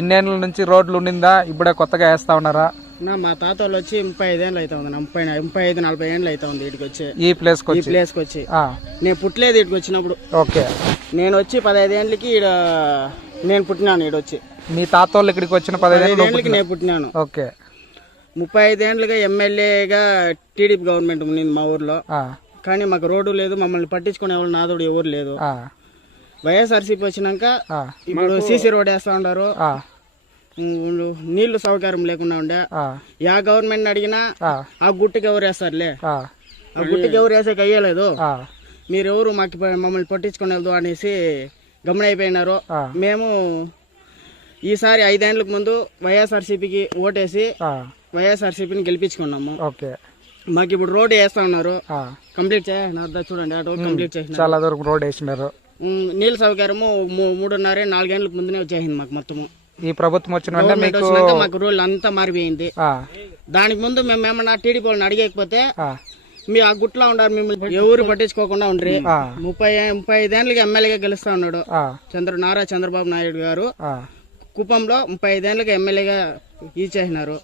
ఇన్నేళ్ళ నుంచి రోడ్లు ఉండిందా? ఇప్పుడే కొత్తగా వేస్తా ఉన్నారా? మా తాత వాళ్ళు వచ్చి 35 ఏళ్ళు అవుతా ఉంది, 35-40 ఏళ్ళు అవుతా ఉంది ఇటుకి వచ్చి, ఈ ప్లేస్ కి వచ్చి. నేను పుట్టలేదు ఇటుకి వచ్చినప్పుడు. ఓకే. నేను వచ్చి 15 ఏళ్ళకి ఈడ నేను పుట్టినాను. ఈడొచ్చి మీ తాత వాళ్ళు ఇక్కడికి వచ్చిన 15 ఏళ్ళకి నేను పుట్టినాను. ఓకే. 35 ఏళ్ళుగా ఎమ్మెల్యేగా టీడీపీ గవర్నమెంట్ ఉంది మా ఊర్లో. కానీ మాకు రోడ్డు లేదు, మమ్మల్ని పట్టించుకునే వాళ్ళు నాదోడు ఎవరు లేదు. వైఎస్ఆర్సీపీ వచ్చినాక ఇప్పుడు సీసీ రోడ్ వేస్తా ఉన్నారు, నీళ్లు సౌకర్యం లేకుండా ఉండే. యా గవర్నమెంట్ అడిగినా ఆ గుట్టుకి ఎవరు వేస్తారులే, ఆ గుట్టుకి ఎవరు వేసేకి అయ్యలేదు, మీరెవరు మాకు మమ్మల్ని పట్టించుకునేది అనేసి గమనైపోయినారు. మేము ఈసారి 5 ఏళ్ళకు ముందు వైఎస్ఆర్సీపీకి ఓటేసి వైఎస్ఆర్సీపీని గెలిపించుకున్నాము. మాకు ఇప్పుడు రోడ్డు వేస్తా ఉన్నారు, కంప్లీట్ చేయాలి. చూడండి కంప్లీట్ చేసిన చాలా దూరం రోడ్ వేసినారు. నీళ్ళ సౌకర్యము 3.5-4 ఏళ్ళకు ముందునే వచ్చేసింది మాకు మొత్తము. ఈ ప్రభుత్వం వచ్చినాక మాకు రోడ్లు అంతా మారిపోయింది. దానికి ముందు మేము ఏమన్నా టీడీపీ వాళ్ళని అడిగకపోతే మీ ఆ గుట్లో ఉండారు, మిమ్మల్ని ఎవరు పట్టించుకోకుండా ఉండ్రి. 35 ఏళ్ళకి ఎమ్మెల్యేగా గెలుస్తా ఉన్నాడు నారా చంద్రబాబు నాయుడు గారు. కుప్పంలో 35 ఏళ్ళకి ఎమ్మెల్యేగా ఇచ్చేసినారు.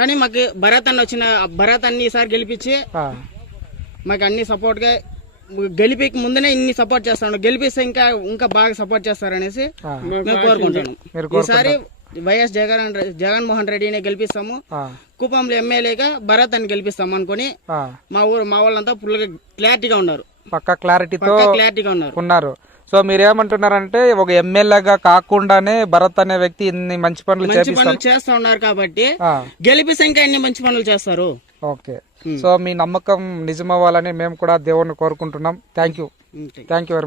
కానీ మాకు భరత్ అన్ని ఈసారి గెలిపించి మాకు అన్ని సపోర్ట్ గా గెలిపికి ముందునే ఇన్ని సపోర్ట్ చేస్తాను, గెలిపిస్తే ఇంకా బాగా సపోర్ట్ చేస్తారనేసి మేము కోరుకుంటున్నాం. ఈసారి వైఎస్ జగన్మోహన్ రెడ్డిని గెలిపిస్తాము, కుప్పంలో ఎమ్మెల్యేగా భరత్ అని గెలిపిస్తాము అనుకుని మా వాళ్ళంతా ఫుల్ గా క్లారిటీగా ఉన్నారు, పక్కా క్లారిటీగా ఉన్నారు. సో మీరేమంటున్నారంటే ఒక ఎమ్మెల్యేగా కాకుండానే భరత్ అనే వ్యక్తి ఇన్ని మంచి పనులు చేస్తా ఉన్నారు కాబట్టి గెలిపిస్తే ఇంకా ఎన్ని మంచి పనులు చేస్తారు. ఓకే. సో మీ నమ్మకం నిజమవ్వాలని మేము కూడా దేవుణ్ణి కోరుకుంటున్నాం. Thank you very much.